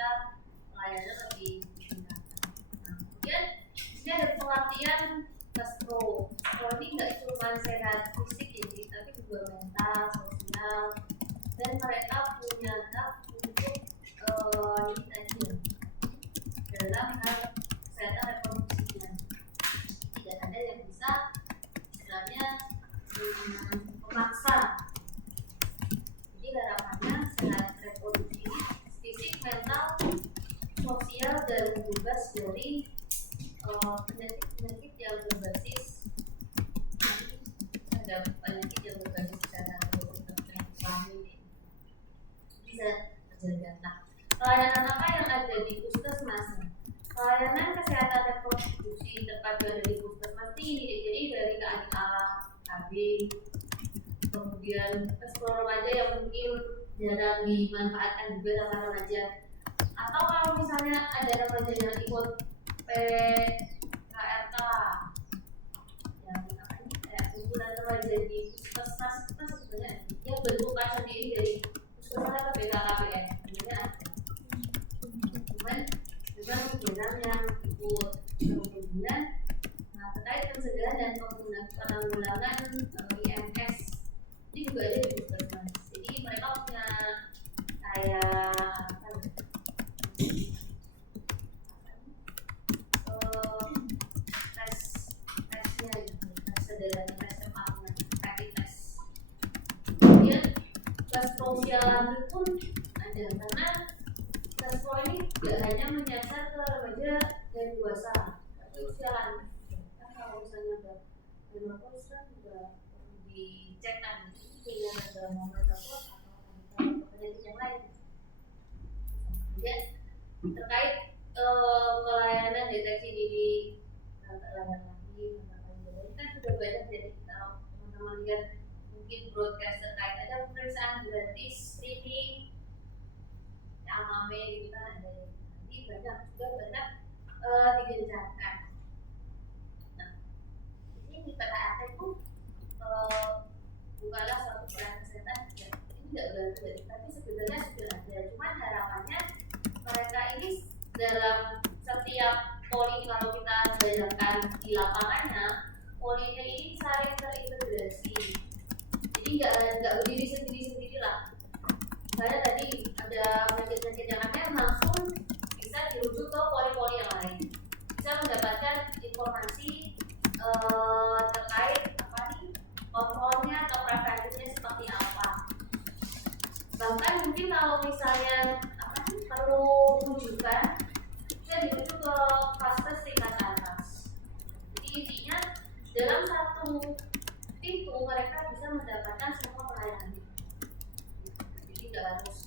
bisa pelayanan lebih meningkat. Nah, kemudian ini ada pelatihan Pro. Pro ini nggak cuma sehat fisik jadi, tapi juga mental, sosial, dan mereka punya hak untuk dalam hal kesehatan reproduksinya. Tidak ada yang bisa istilahnya memaksa. Jadi harapannya sehat reproduksi fisik, mental, sosial, dan bebas dari penyakit yang berbasis ada penyakit yang berbasis kesehatan reproduksi bisa terjaga. Nah, pelayanan apa yang ada di puskesmas? Pelayanan kesehatan reproduksi terpadu ada di puskesmas ini jadi dari KAA, KB, kemudian sekolah remaja yang mungkin jarang dimanfaatkan juga sama remaja. Atau kalau misalnya ada remaja yang ikut PKRK yang kayak kumpulan remaja di puskesmas itu sebenarnya dia bentukan sendiri dari puskesmas atau BKKBN sebenarnya ada. Cuman jarang yang ikut. Kemudian terkait pencegahan dan penanggulangan IMS ini juga ada di puskesmas. Jadi mereka punya kayak tesnya gitu, tes sederhana, tes MA-nya, rapid test. Kemudian tes sosialan pun ada karena tes pro ini tidak hanya menyasar ke remaja dan dewasa, tapi usia lanjut. Kan kalau misalnya ada menopause kan juga dicek kan, punya ada menopause atau penyakit yang lain. Kemudian terkait pelayanan deteksi dini kanker lagi, ini kan sudah banyak jadi kalau teman-teman lihat mungkin broadcast terkait ada pemeriksaan gratis screening AMAME gitu kan ada. Jadi banyak juga banyak digencarkan. Nah, ini di PKRT itu bukanlah suatu pelayanan kesehatan ya, ini tidak berarti tapi sebenarnya sudah ada. Cuman harapannya mereka ini dalam setiap poli kalau kita jalankan di lapangannya, polinya ini saling terintegrasi. Jadi nggak berdiri sendiri lah. Saya tadi ada penyakit-penyakit yang ada langsung bisa dirujuk ke poli-poli yang lain. Bisa mendapatkan informasi terkait apa nih kontrolnya atau preventifnya seperti apa. Bahkan mungkin kalau misalnya perlu rujukan bisa dirujuk ke vaskes tingkat atas. Jadi intinya dalam satu pintu mereka bisa mendapatkan semua pelayanan. Jadi tidak harus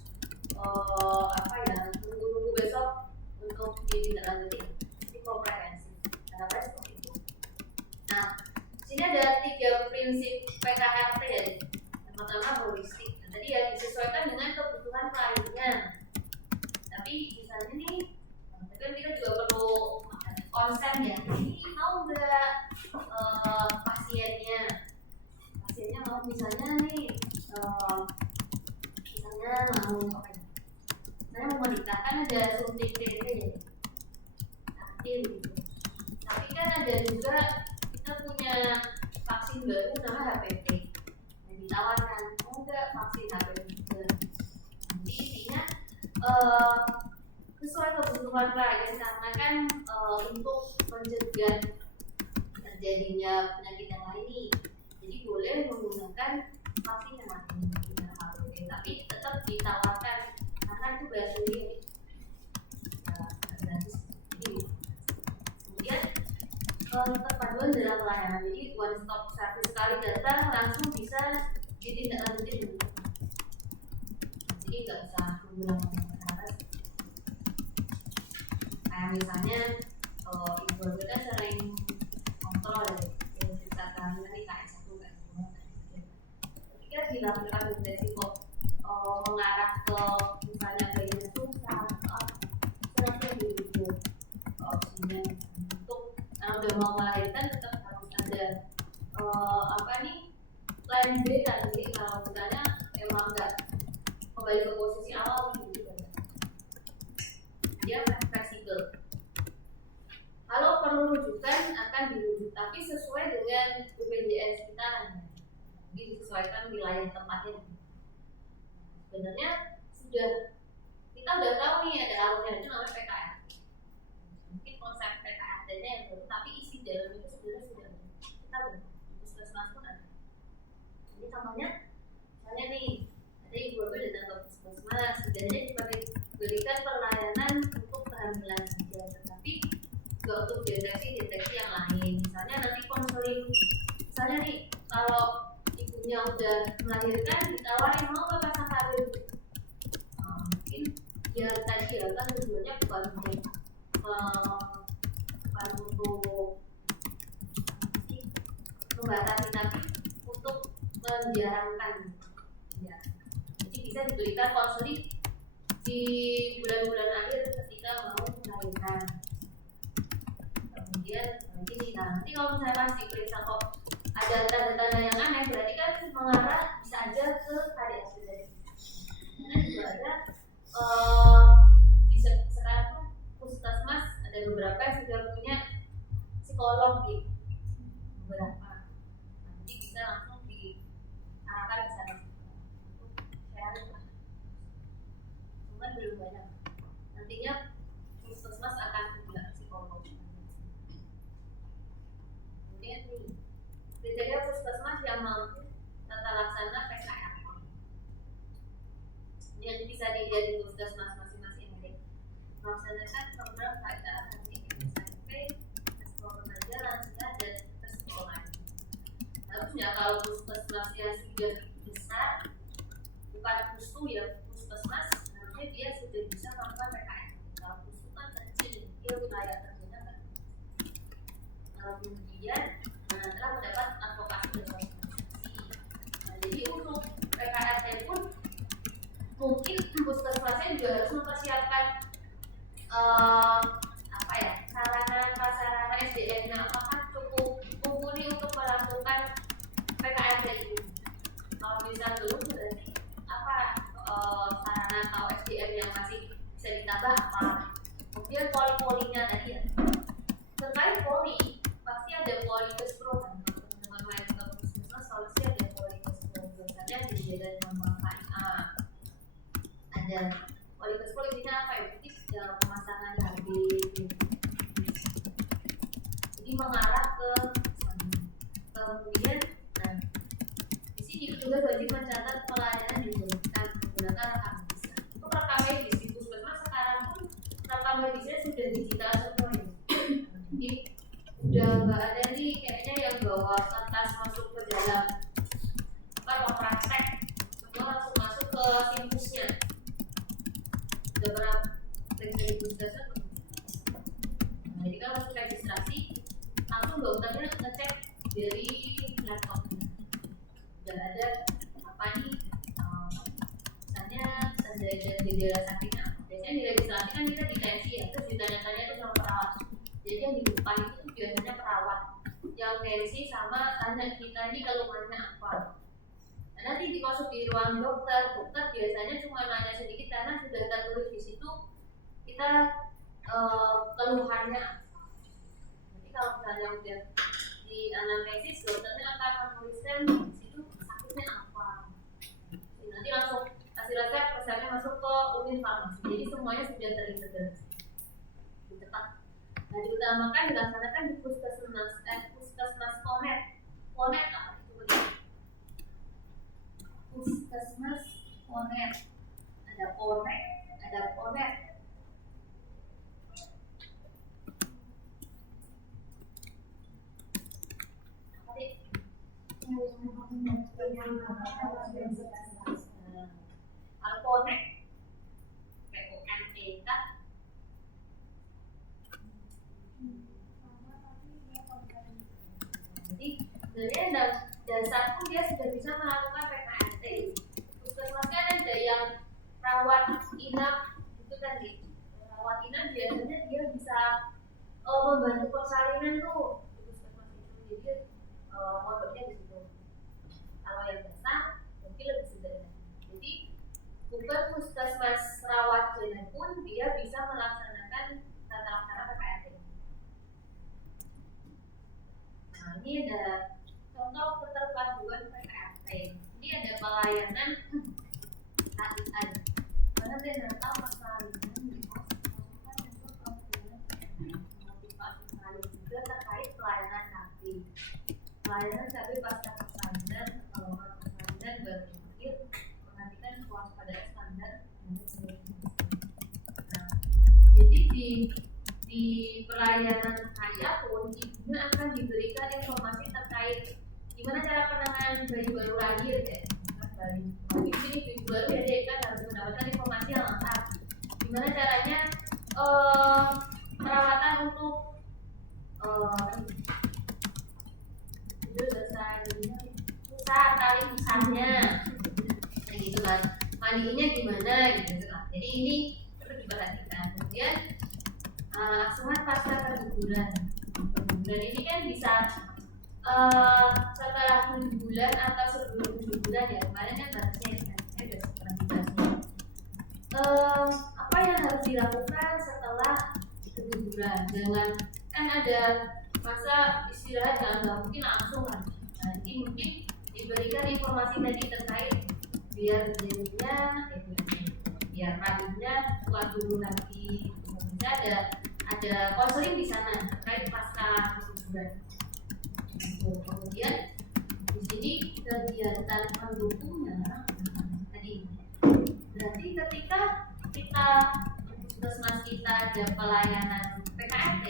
tunggu besok untuk ditindaklanjuti. Jadi komprehensif. Harapannya seperti itu. Nah, sini ada 3 prinsip PKRT ya. Yang pertama holistik. Tadi ya disesuaikan dengan kebutuhan kliennya. Tapi misalnya nih, tapi kita juga perlu konsen ya. Ini mau nggak pasiennya mau misalnya nih, misalnya mau apa ya? Saya mau menikah kan ada suntik TT ya, aktif gitu. Tapi kan ada juga kita punya vaksin baru nama HPV yang ditawarkan, mau nggak vaksin HPV juga? Jadi intinya sesuai kebutuhan klien karena kan untuk mencegah terjadinya penyakit yang lain nih, jadi boleh menggunakan vaksin yang lain dengan HPV, tapi tetap ditawarkan karena itu bayar sendiri. Kemudian perpaduan dalam pelayanan, jadi one stop service, sekali datang langsung bisa ditindaklanjuti. Jadi nggak usah menggunakan kayak misalnya ibu kita sering kontrol dari cerita kehamilan nih KS1, KS2, ketika dilakukan deteksi kok mengarah ke misalnya bayinya susah atau apa, langsung dirujuk ke opsinya untuk kalau udah mau melahirkan tetap harus ada plan B kan. Jadi kalau misalnya emang nggak kembali ke posisi awal gitu. wilayah tempatnya. Sebenarnya kita udah tahu nih ada alurnya, itu namanya PKR. Mungkin konsep PKRT-nya yang baru, tapi isi dalam itu sebenarnya sudah kita bentuk di puskesmas pun ada. Jadi contohnya, misalnya nih, ada ibu-ibu datang ke puskesmas, sebenarnya diberikan pelayanan untuk kehamilan saja, tetapi juga untuk deteksi yang lain. Misalnya nanti konseling, misalnya nih kalau ibunya udah melahirkan ditawarin mau nggak pasang kabel, mungkin ya tadi ya kan tujuannya bukan untuk membatasi, tapi untuk menjarangkan ya. Jadi bisa diberikan konseling di bulan-bulan akhir ketika mau melahirkan. Kemudian nanti kalau misalnya pas diperiksa kok ada tanda-tanda yang aneh, berarti kan mengarah bisa aja ke KDSP. Karena juga ada sekarang tuh puskesmas ada beberapa yang sudah punya psikolog gitu, beberapa. Jadi bisa langsung diarahkan ke sana untuk sharing lah. Cuman belum banyak. Nantinya puskesmas akan punya psikolog. Kemudian nih, kriteria puskesmas yang mampu tata laksana PKR. Yang bisa dilihat di puskesmas masing-masing ini, melaksanakan program PKR SMP, sekolah remaja, lansia, dan persekolahan. Harusnya kalau puskesmasnya sudah besar, bukan pusu ya, puskesmas, harusnya dia sudah bisa melakukan PKR. Kalau pusu kan kecil, dia wilayah kerjanya kan. Kemudian telah mendapat advokasi dan sosialisasi. Nah, jadi untuk PKRT pun mungkin puskesmasnya juga harus mempersiapkan sarana SDM-nya apakah cukup mumpuni untuk melakukan PKRT itu. Kalau bisa belum, berarti apa sarana atau SDM yang masih bisa ditambah apa. Kemudian poli-polinya tadi ya, terkait poli pasti ada poli kespro kan. Teman-teman main ke puskesmas solusi ada poli kespro, biasanya dijadikan nama KIA. Ada poli kespro intinya apa ya? Pemasangan HB gitu. Jadi mengarah ke sana. Kemudian, nah di sini petugas wajib mencatat pelayanan diberikan menggunakan rekam medis. Untuk rekam medis di puskesmas sekarang pun rekam medisnya sudah digital semua ya. Jadi udah nggak ada nih kayaknya yang bawa kertas masuk ke dalam ruang praktek, semua langsung masuk ke simpusnya. Udah pernah registrasi puskesmas. Nah, jadi kan masuk registrasi, langsung dokternya ngecek dari laptopnya. Udah ada apa nih? Misalnya tanda dan gejala sakitnya. Biasanya di registrasi kan kita ditensi ya, terus ditanya-tanya itu sama perawat. Jadi yang di depan itu biasanya perawat yang tensi sama tanya kita ini keluhannya apa. Nah, nanti dimasuk di ruang dokter biasanya cuma nanya sedikit karena sudah tertulis di situ kita keluhannya. Jadi kalau misalnya udah di anamnesis, dokternya akan menuliskan di situ sakitnya apa. Nanti langsung hasil resepnya masuk ke unit farmasi. Jadi semuanya sudah terintegrasi. Cepat. Nah, diutamakan dilaksanakan di puskesmas Konet. Konet apa itu? Puskesmas Konet. Ada Konet, ada Konet. Alkonek PONEK. Jadi sebenarnya dasar pun dia sudah bisa melakukan PKRT. Puskesmas kan ada yang rawat inap itu tadi. Rawat inap biasanya dia bisa membantu persalinan tuh di puskesmas itu. Jadi modalnya di situ. Kalau yang besar mungkin lebih sederhana. Jadi bukan puskesmas rawat jalan pun dia bisa melaksanakan tata laksana PKRT. Nah, ini ada contoh keterpaduan PKRT. Ini ada pertimbangan dan data persalinan motivasi kalian juga terkait pelayanan KB. Pelayanan KB pasca persalinan, persalinan berpikir perhatikan kewaspadaan standar. Nah, jadi di pelayanan kaya pun ibunya akan diberikan informasi terkait gimana cara penanganan bayi baru lahir ya. Bayi baru ya dek kan harus mendapatkan informasi yang lengkap. Gimana caranya perawatan untuk pusat tali pusatnya, nah gitu kan. Mandinya gimana gitu kan. Jadi ini perlu diperhatikan. Kemudian asuhan pasca keguguran. Keguguran ini kan bisa setelah 7 bulan atau sebelum 7 bulan ya. Kemarin kan bahasnya sudah pernah dibahasnya. Apa yang harus dilakukan setelah keguguran? Jangan kan ada masa istirahat, nggak mungkin langsung kan. Nanti mungkin diberikan informasi tadi terkait biar jadinya biar paginya kuat dulu nanti. Bisa ada konseling di sana terkait pasca keguguran. Kemudian di sini kegiatan pendukungnya tadi. Berarti ketika kita puskesmas kita ada pelayanan PKRT,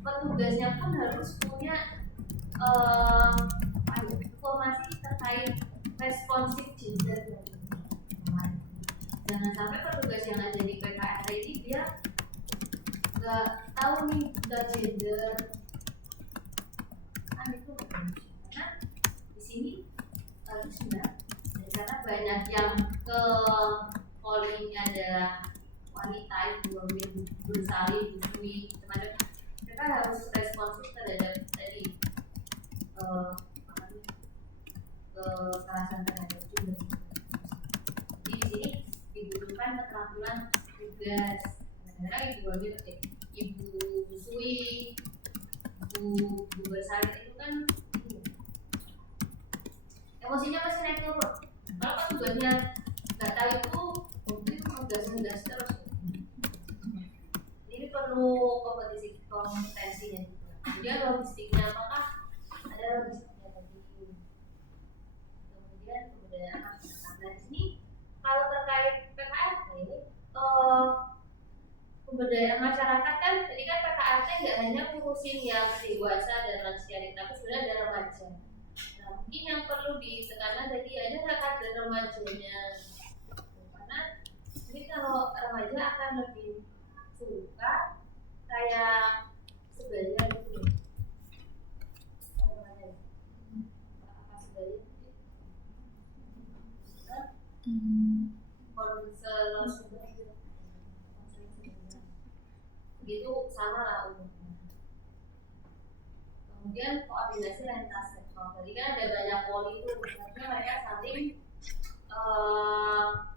petugasnya pun harus punya informasi terkait responsif gender. Jangan sampai petugas yang ada di PKRT ini dia nggak tahu nih gender. Itu karena di sini harusnya karena banyak yang ke pollingnya adalah wanita, ibu bersalin, busui, macam mereka harus responsif terhadap tadi kekerasan terhadap gender. Jadi di sini dibutuhkan keterampilan tugas. Karena ibu busui, ibu bersalin itu kan emosinya pasti naik turun. Kalau petugasnya nggak tahu itu mungkin ngegas terus. Ini perlu kompetensinya. Kemudian logistiknya, apakah ada logistiknya tadi? Kemudian kebudayaan masyarakat. Nah di sini kalau terkait PKRT, pemberdayaan masyarakat kan tadi kan PKRT nggak hanya ngurusin yang dewasa dan lansia, tapi sebenarnya ada remaja. Nah mungkin yang perlu ditekankan tadi ada nggak kader remajanya, karena ini kalau remaja akan lebih suka kayak sebaya gitu. Apa sebaya? Konselor sebaya. Gitu sama lah umumnya. Kemudian koordinasi lintas sektor. Tadi kan ada banyak poli itu, sebenarnya mereka saling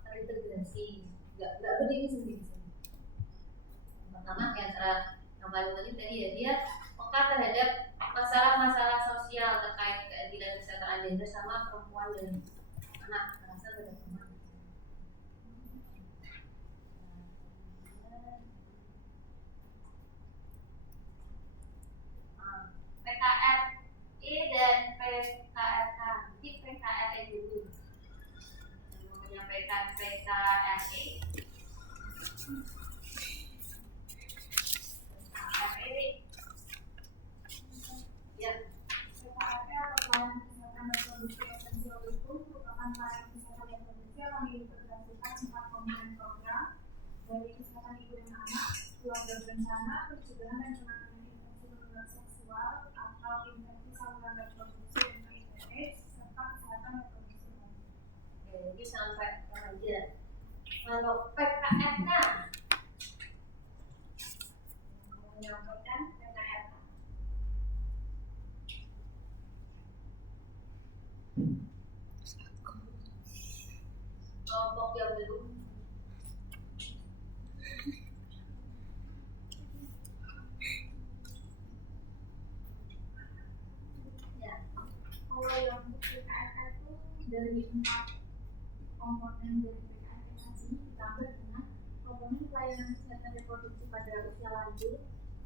terintegrasi, nggak berdiri sendiri. Pertama yang paling penting tadi ya dia peka terhadap masalah-masalah sosial terkait keadilan kesejahteraan gender sama perempuan dan anak merasa beragama. PKRI dan PKRK. Jadi PKRI dulu yang menyampaikan PKRI. Ya, PKRI atau pelayanan kesehatan dan kondisi esensial itu merupakan pelayanan kesehatan dan kondisi yang diintegrasikan 4 komponen program dari kesehatan ibu dan anak, keluarga berencana, pencegahan dan penanganan infeksi menular seksual atau infeksi saluran reproduksi dan HIV/AIDS serta kesehatan reproduksi. Oke, jadi sampai aja. Kalau PKRK menyampaikan PKRK. Kelompok yang belum ya, kalau yang PKRK itu dari 4 komponen dari PKRK tadi ditambah dengan layanan kesehatan reproduksi pada usia lanjut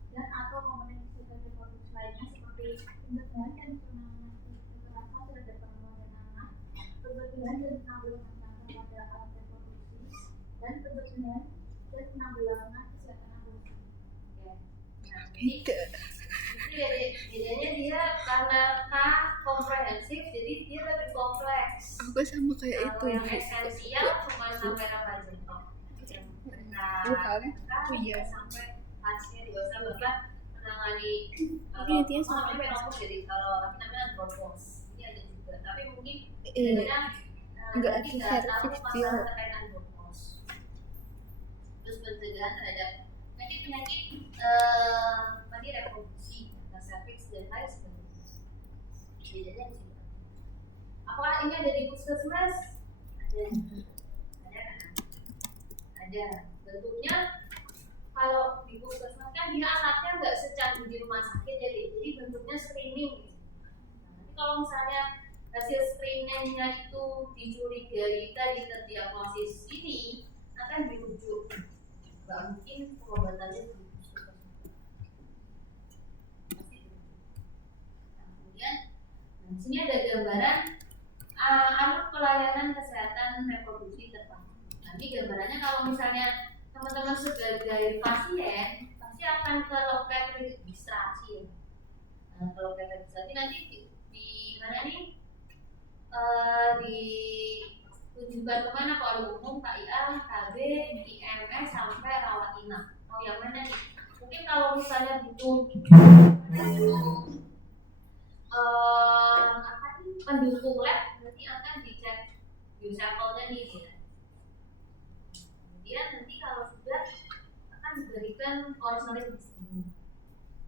dan atau komponen kesehatan reproduksi lainnya seperti pencegahan dan penanganan kekerasan terhadap perempuan dan anak, pencegahan dan penanggulangan kanker pada alat reproduksi, dan pencegahan dan penanggulangan kesehatan aborsi. Nah, jadi bedanya dia karena K komprehensif, jadi dia lebih kompleks. Aku sama kayak itu. Yang esensial cuma sampai remaja. Nah, iya sampai lansia dewasa bahkan menangani dia sama menopause, jadi kalau laki namanya andropause ini ada juga, tapi mungkin bedanya enggak tidak tahu masalah terkait andropause. Terus pencegahan terhadap penyakit tadi reproduksi, cervix dan lain sebagainya. Bedanya di sini. Apakah ini ada di puskesmas? Ada. Ada. Bentuknya kalau di puskesmas kan dia alatnya nggak secanggih di rumah sakit ya, jadi bentuknya screening gitu. Nanti kalau misalnya hasil screeningnya itu dicurigai tadi terdiagnosis ini, akan dirujuk. Nggak mungkin pengobatannya di puskesmas. Kemudian di sini ada gambaran alat pelayanan kesehatan reproduksi terpadu. Nanti gambarannya kalau misalnya teman-teman sebagai pasien pasti akan ke loket registrasi. Nah, ke loket registrasi nanti di mana nih? Ditujukan kemana? Kalau umum, KIA, KB, IMS sampai rawat inap. Mau yang mana nih? Mungkin kalau misalnya butuh pendukung lab, nanti akan dicek biosampelnya nih ya. Kemudian nanti kalau sudah akan diberikan konseling di sini.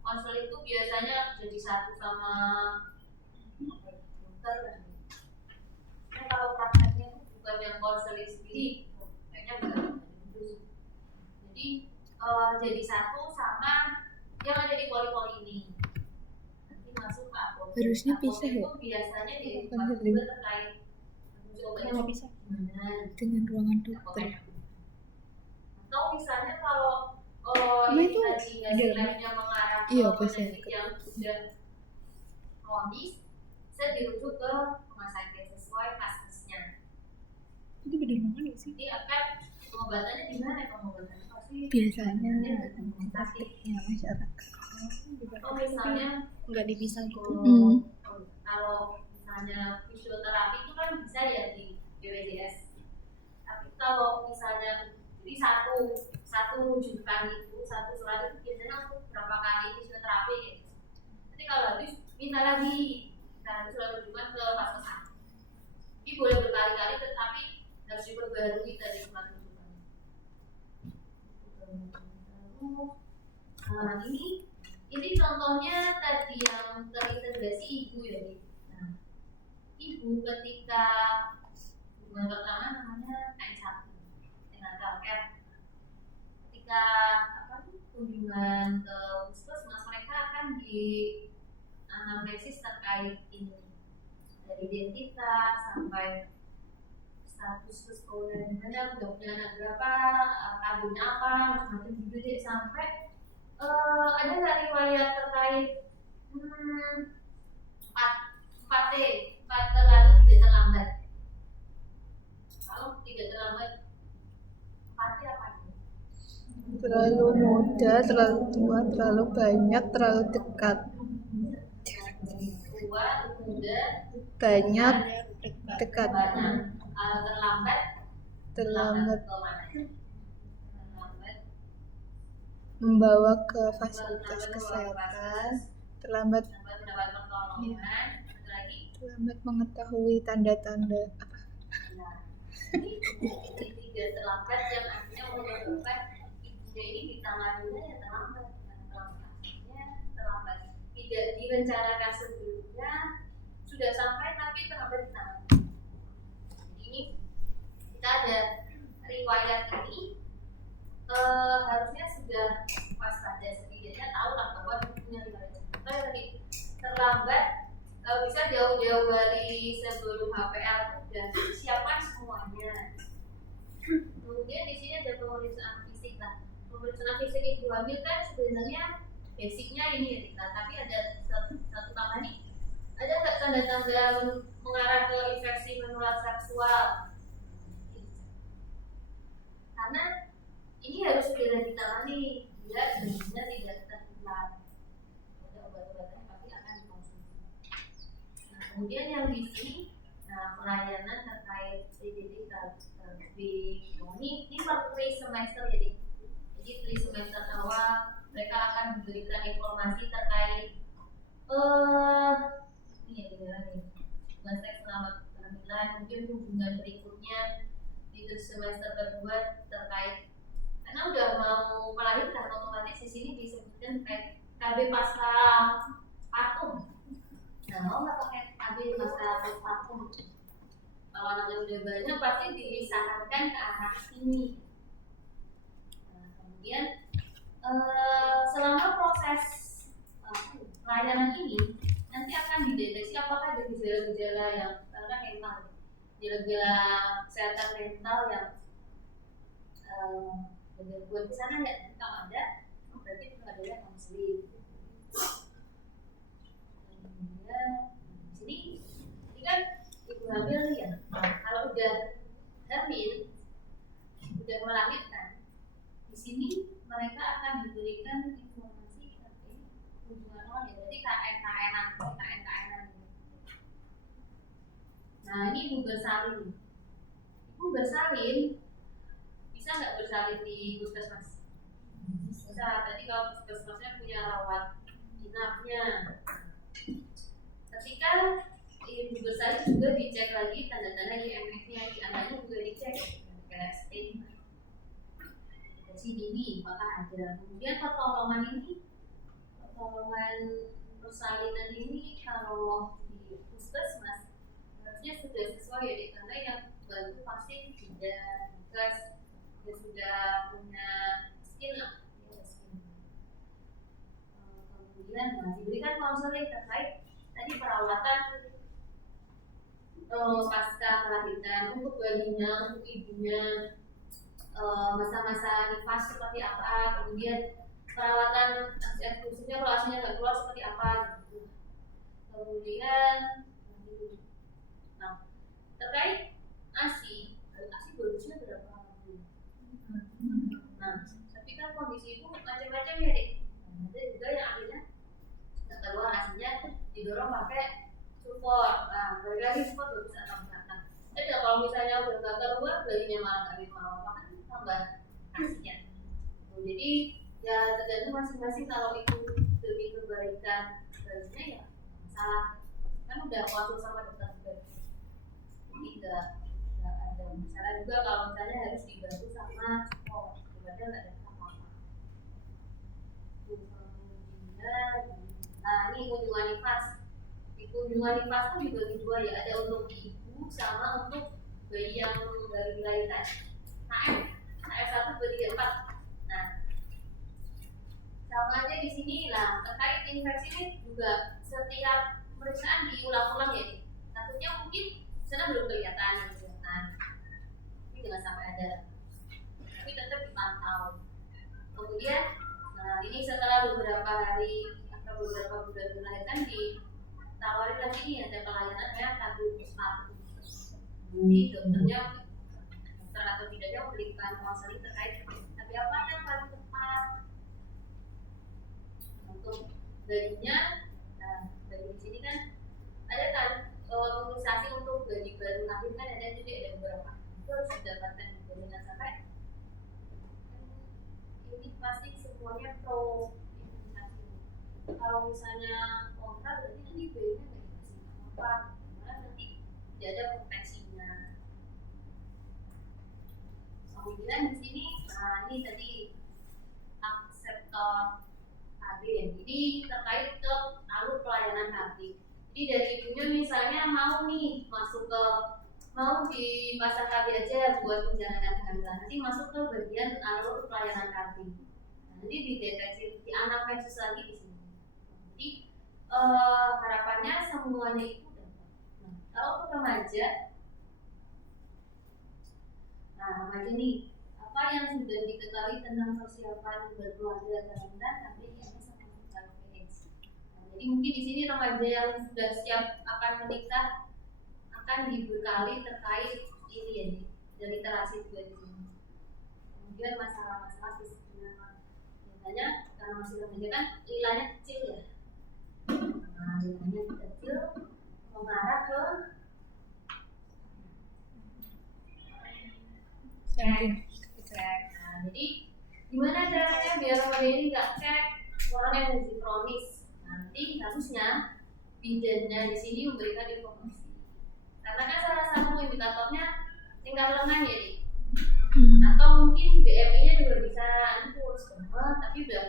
Konseling itu biasanya jadi satu sama dokter kan. Nah, kalau prakteknya itu bukan yang konseling sendiri, kayaknya bukan gitu. Jadi jadi satu sama yang ada di poli-poli ini. Nanti masuk ke apotek. Harusnya pisah ya? Itu biasanya di juga terkait Kenapa bisa? Dengan ruangan dokter. Atau misalnya kalau itu hasil labnya mengarah ke penyakit yang sudah kronis, saya dirujuk ke rumah sakit sesuai kasusnya. Itu benar banget nggak sih? Jadi akan pengobatannya di mana? Pengobatannya pasti biasanya sakitnya masyarakat. Oh misalnya nggak dipisah gitu. Kalau misalnya fisioterapi itu kan bisa ya di BPJS. Tapi kalau misalnya jadi satu rujukan itu, satu surat itu biasanya untuk berapa kali fisioterapi gitu. Nanti kalau habis minta lagi, nah surat rujukan ke puskesmas. Ini boleh berkali-kali, tetapi harus diperbarui tadi surat rujukan. Nah ini contohnya tadi yang terintegrasi ibu ya. Nah, ibu ketika hubungan pertama namanya N1 dengan kanker. Ketika kunjungan ke puskesmas, mereka akan di anamnesis terkait ini dari identitas sampai status sekolah di mana, udah punya anak berapa, tabungnya apa, macam-macam gitu deh, sampai ada nggak riwayat terkait 4T, 4 terlalu 3 terlambat. Kalau 3 terlambat 4T apa? Terlalu muda, terlalu tua, terlalu banyak, terlalu dekat. Tua, muda, banyak, dekat. Terlambat membawa ke fasilitas kesehatan, terlambat mendapat pertolongan, terlambat mengetahui tanda-tanda apa? Ini 3 terlambat yang artinya menyebabkan ibunya ini ditanganinya ya terlambat, terlambat. Tidak direncanakan sebelumnya, sudah sampai tapi terlambat ditangani. Ini kita ada riwayat ini. Harusnya sudah pas pada setidaknya tahu lah bahwa punya riwayat. Tadi terlambat bisa jauh-jauh dari sebelum HPL sudah siapkan semuanya. Kemudian di sini ada pemeriksaan fisik lah. anak fisik ibu hamil kan sebenarnya basicnya ini ya Rita, tapi ada satu tambah nih. Ada nggak tanda-tanda mengarah ke infeksi menular seksual? Karena ini harus segera ditangani biar benar-benar tidak tertular. Ada obat-obatannya pasti akan dikonsumsi. Nah, kemudian yang di sini, nah pelayanan terkait PJJ KB, ini per semester jadi semester awal mereka akan diberikan informasi terkait ini ya nih hubungan seks selama kehamilan, mungkin hubungan berikutnya di semester kedua terkait karena udah mau melahirkan otomatis di sini disebutkan kayak KB pasca partum. Nah, mau nggak pakai KB pasca partum? Kalau anaknya udah banyak pasti disarankan ke arah ini. Nah, kemudian selama proses pelayanan ini nanti akan dideteksi apakah ada gejala-gejala yang karena mental, gejala kesehatan mental yang gangguan ke sana nggak? Kalau ada, berarti itu adalah konseling. Kemudian di sini ini kan ibu hamil nih ya. Kalau udah hamil, udah melahirkan, di sini mereka akan diberikan informasi tentang hubungan awal ya, berarti KN-KN-an. Nah ini ibu bersalin. Ibu bersalin bisa nggak bersalin di puskesmas? Bisa. Tadi kalau puskesmasnya punya rawat inapnya. Ketika ibu bersalin juga dicek lagi tanda-tanda IMF-nya, di anaknya juga dicek kayak SPI. Dini apakah ada. Kemudian pertolongan persalinan ini kalau di puskesmas harusnya sudah sesuai ya, karena yang bantu pasti tidak tugas dia sudah punya skill lah ya, skill. Kemudian diberikan konseling terkait tadi perawatan pasca melahirkan untuk bayinya, untuk ibunya, masa-masa nifas seperti apa, kemudian perawatan eksklusifnya kalau hasilnya nggak keluar seperti apa gitu. Kemudian nah terkait ASI bagusnya berapa bulan? Nah tapi kan kondisi itu macam-macam ya deh. Ada juga yang akhirnya nggak keluar hasilnya didorong pakai support. Nah balik lagi support bagus atau enggak? Ada kalau misalnya udah nggak keluar bayinya malah nggak bisa apa kan tambah hasilnya. Jadi ya tergantung masing-masing, kalau itu demi kebaikan bayinya ya masalah kan udah konsul sama dokter juga, jadi nggak ada masalah juga kalau misalnya harus dibantu sama support padahal nggak ada apa-apa. Nah ini kunjungan nifas. Kunjungan nifas itu dibagi dua ya, ada untuk ibu sama untuk bayi yang baru dilahirkan. HF1, 2, 3, 4. Nah, sama aja di sini lah. Terkait infeksi ini juga setiap pemeriksaan diulang-ulang ya. Takutnya mungkin sana belum kelihatan gitu. Nah, tapi jangan sampai ada. Tapi tetap dipantau. Kemudian, nah ini setelah beberapa hari atau beberapa bulan dilahirkan ditawarin lagi nih ada pelayanan kayak kabel postpartum. Jadi dokternya atau tidaknya memberikan konseling terkait tapi apa yang paling tepat untuk bayinya. Nah, bayi di sini kan ada kan imunisasi untuk bayi baru lahir kan ada juga, ada beberapa itu harus didapatkan juga, dengan sampai ini pasti semuanya pro imunisasi. Kalau misalnya kontra berarti nanti bayinya nggak dikasih apa, karena nanti tidak ada proteksinya. Kemudian di sini, nah ini tadi akseptor KB ya. Jadi terkait ke alur pelayanan KB. Jadi dari ibunya misalnya mau nih masuk ke mau dipasang KB aja buat penjalanan kehamilan, nanti masuk ke bagian alur pelayanan KB. Nah, nanti dideteksi di anak versus lagi di sini. Jadi harapannya semuanya itu dapat. Nah, kalau untuk remaja, nah remaja nih apa yang sudah diketahui diketahui tentang persiapan berkeluarga dan rendah, tapi ini sama dengan PH. Jadi mungkin di sini remaja yang sudah siap akan menikah akan dibekali terkait ini ya, dari literasi juga di sini. Kemudian masalah-masalah keseimbangan. Biasanya karena masih remaja kan nilainya kecil ya. Nah, nilainya kecil mengarah ke cek. Nah, jadi gimana caranya biar remaja ini nggak cek orang yang uji kronis? Nanti harusnya bidannya di sini memberikan informasi. Karena kan salah satu indikatornya tingkat lengan ya, nih. Atau mungkin BMI-nya juga bisa kurus banget, tapi udah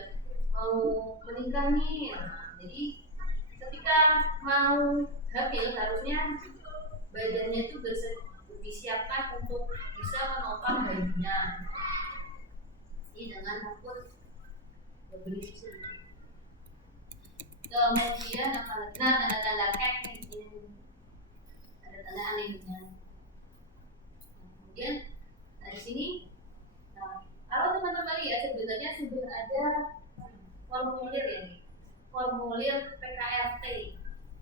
mau menikah nih. Nah, jadi ketika mau hamil harusnya badannya itu disiapkan untuk bisa menopang bayinya. Ini dengan takut beri susu. Kemudian apalagi? Nah, tanda-tanda kek nih, tanda-tanda anemia. Kemudian dari sini, nah, kalau teman-teman lihat sebenarnya sudah ada formulir ya, formulir PKRT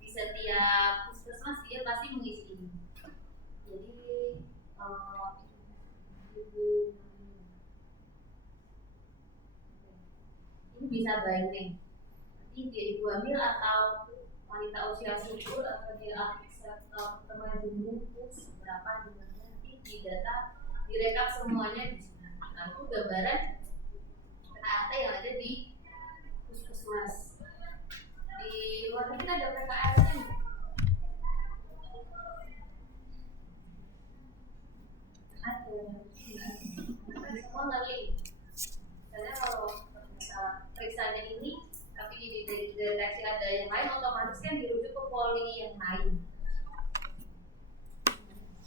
di setiap puskesmas dia pasti mengisi ini. Jadi ini bisa binding. Nanti dia ibu hamil atau wanita usia subur atau dia sektor kemajuan berapa jumlahnya, nanti di data direkap semuanya di sana. Nah, itu gambaran PKRT yang ada di puskesmas. Di luar negeri ada PKRT nya. Ada. Semua ngeling. Karena kalau periksanya ini tapi dideteksi ada yang lain, otomatis kan dirujuk ke poli yang lain.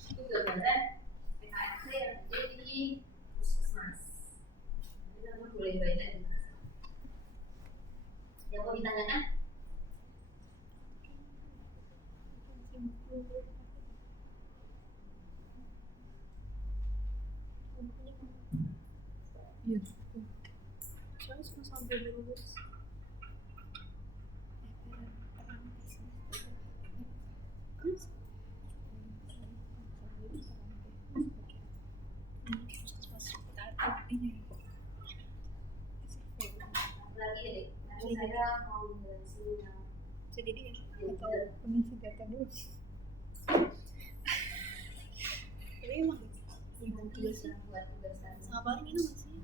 Itu gambaran PKRT yang ada di puskesmas. Jadi kamu boleh baca di sana. Yang mau ditanyakan? Iya. Terus mau sampai lulus. Lagi ya, deh. Nanti saya mau menjelaskan yang Jadi ya, atau pengisi data dulu. Tapi emang yang tugas buat tugasan. sama paling itu masih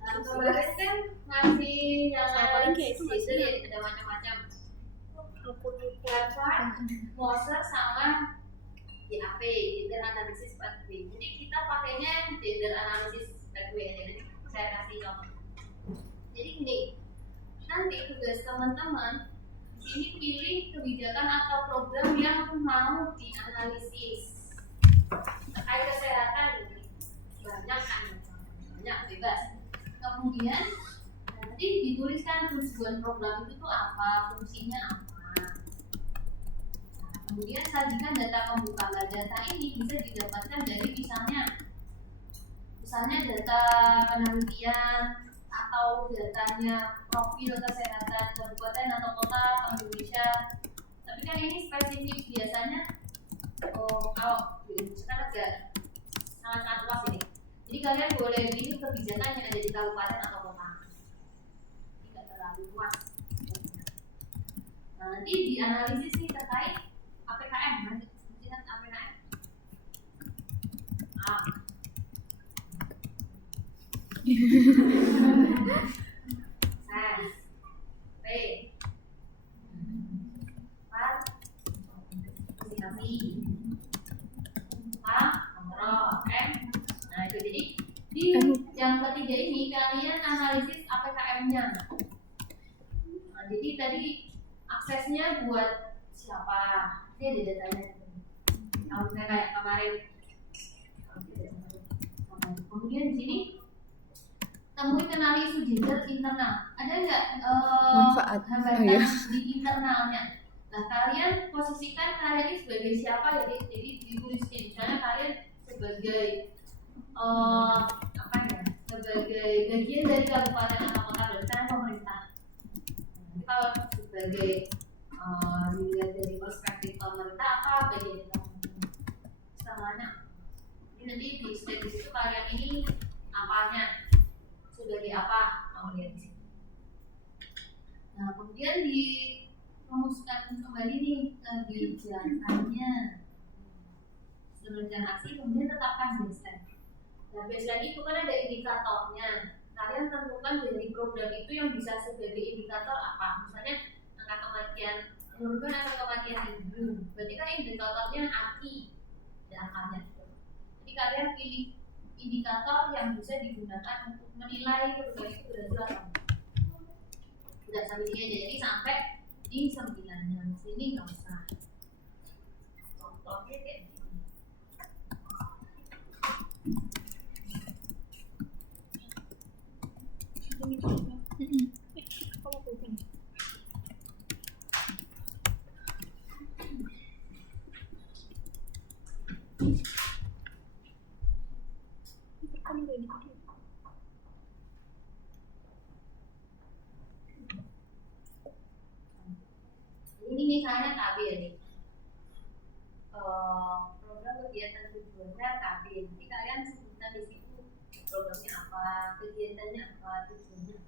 Nah, kemarin kan masih yang paling kayak itu masih ya, ada macam-macam. rukun-rukun Harvard, Moser sama JAP, gender analisis pathway. Jadi kita pakainya gender analysis pathway aja. Jadi saya kasih contoh. Jadi gini, nanti tugas teman-teman di sini pilih kebijakan atau program yang mau dianalisis terkait kesehatan ini. Banyak kan, banyak bebas. Kemudian nanti dituliskan tujuan program itu tuh apa, fungsinya apa. Kemudian sajikan data pembuka. Data ini bisa didapatkan dari misalnya data penelitian atau datanya profil kesehatan kabupaten atau kota Indonesia. Tapi kan ini spesifik biasanya kalau sekarang agak sangat luas ini. Jadi kalian boleh pilih kebijakan yang ada di kabupaten atau kota. Tidak terlalu luas. Nah, nanti dianalisis nih terkait APKM, nanti ingat APKM. A. S. P. Komunikasi. A. Kontrol. M. Nah itu jadi di yang ketiga ini kalian analisis APKM-nya. Nah, jadi tadi aksesnya buat siapa? Dia ada datanya. Kalau misalnya kayak kemarin. Kemudian di sini temui kenali isu gender internal. Ada nggak hambatan di internalnya? Nah kalian posisikan kalian ini sebagai siapa ya? Jadi dituliskan misalnya kalian sebagai apa ya, sebagai bagian dari kabupaten atau kota berdasarkan pemerintah. Jadi kalau sebagai dilihat dari perspektif pemerintah apa bagian utamanya? Ini nanti di slide di situ kalian ini apanya, sebagai apa kamu lihat di sini. Nah kemudian dirumuskan kembali nih kebijakannya. Rencana aksi kemudian tetapkan baseline. Nah baseline itu kan ada indikatornya. Kalian tentukan dari program itu yang bisa sebagai indikator apa. Misalnya angka kematian, menurunkan angka kematian ibu. Berarti kan indikatornya AKI, ada angkanya. Jadi kalian pilih indikator yang bisa digunakan untuk menilai program itu berhasil atau tidak. Udah sampai sini aja. Jadi sampai di 9-nya. Sini nggak usah. Contohnya kayak ini misalnya KB nih, program kegiatan tujuannya KB. Jadi kalian sebutkan di situ programnya apa, kegiatannya apa, tujuannya.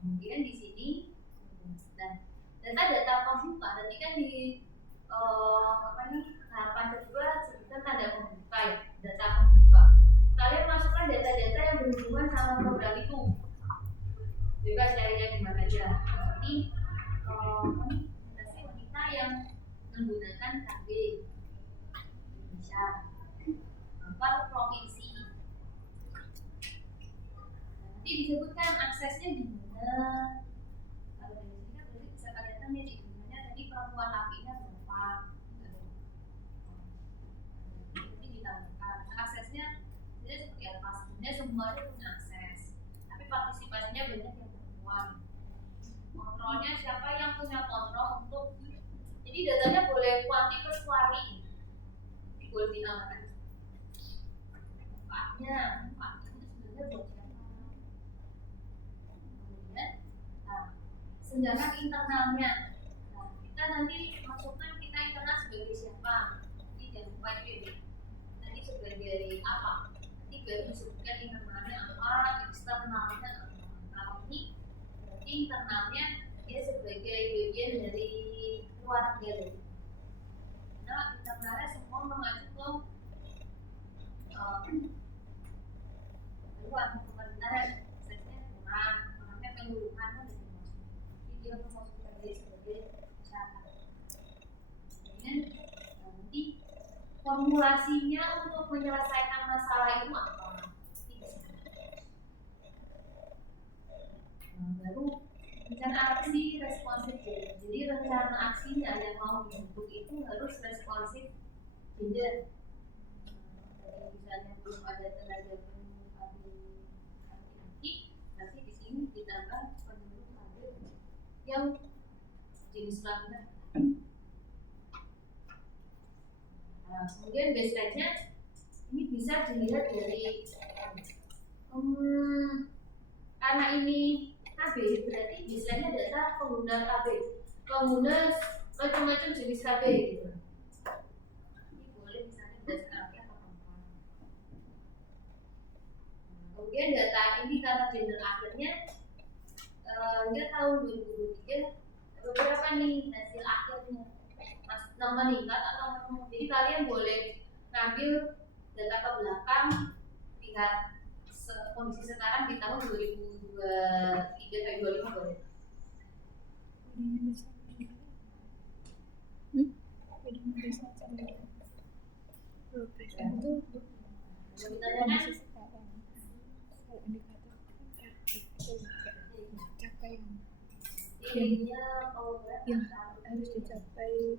Kemudian di sini, dan data pembuka. Nanti kan di harapan kedua sebutkan tanda pembuka ya, data pembuka. Kalian masukkan data-data yang berhubungan sama program itu. Bebas carinya di mana aja. Nanti wanita yang menggunakan KB Indonesia, per provinsi. Nanti disebutkan aksesnya di mana. Kalau dari sini kan berarti bisa kelihatan ya di mana tadi perempuan lakinya berapa. Nanti ditambahkan aksesnya jadi seperti apa. Sebenarnya semuanya punya akses, tapi partisipasinya banyak yang perempuan. Kontrolnya siapa yang punya kontrol untuk, jadi datanya boleh kuanti plus kuali, boleh ditambahkan manfaatnya itu sebenarnya buat siapa. Kemudian sedangkan internalnya, kita nanti masukkan kita internal sebagai siapa. Jadi jangan lupa itu nanti sebagai apa, nanti baru disebutkan internalnya apa, eksternalnya apa. Kalau ini berarti internalnya dia sebagai bagian dari keluarga. Nah, internalnya semua mengacu ke luar pemerintahan, misalnya orangnya penyuluhan dan jadi dia memasukkan diri sebagai masyarakat. Kemudian nanti formulasinya untuk menyelesaikan masalah itu apa? Baru rencana aksi responsif gender. Jadi rencana aksinya yang mau dibentuk itu harus responsif gender. Jadi misalnya belum ada tenaga penunjuk laki-laki, nanti di sini ditambah penunjuk laki yang jenis kelamin. Kemudian baseline-nya ini bisa dilihat dari karena ini KB, berarti baseline-nya data pengguna KB, pengguna macam-macam jenis KB gitu. Ini boleh misalnya berdasarkan laki atau perempuan. Kemudian data indikator gender akhirnya hingga tahun 2023 beberapa nih hasil akhirnya nomor meningkat atau menurun. Jadi kalian boleh ngambil data ke belakang, lihat kondisi sekarang di tahun 2023 sampai 2025 boleh. Yang harus dicapai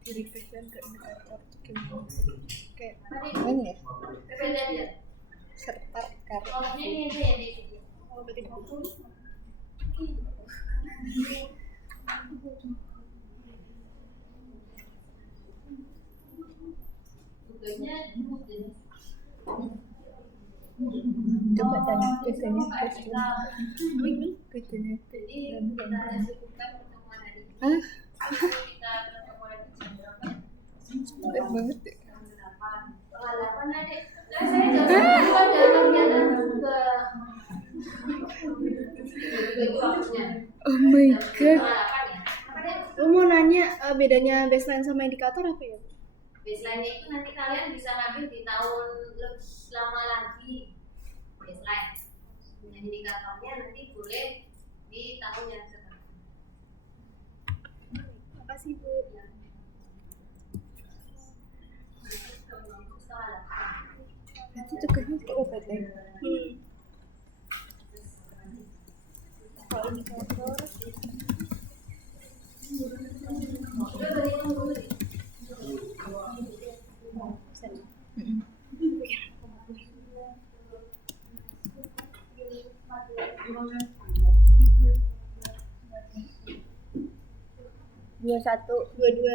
di revision ke indikator gimana kayak ini ya serta karena sebaiknya Coba tanya bedanya kita bedanya jadi kita cukupkan pertemuan hari ini. ah Kita pertemuan di jam berapa? cepet banget deh. Jam 8. Setengah 8 adik. Nah, saya jangan dalam kegiatan juga. Itu waktunya. Oh my Jam god, setengah 8 ya. Apa deh? Lu mau nanya bedanya baseline sama indikator apa ya? Baseline-nya itu nanti kalian bisa ngambil di tahun lebih lama lagi. Baseline. Dan indikatornya nanti boleh di tahun yang seterusnya. Apa sih Bu? Ya. Setengah 8. nanti tegaknya ke obat ya. Kalau indikator Udah berhitung dulu nih. dua satu dua dua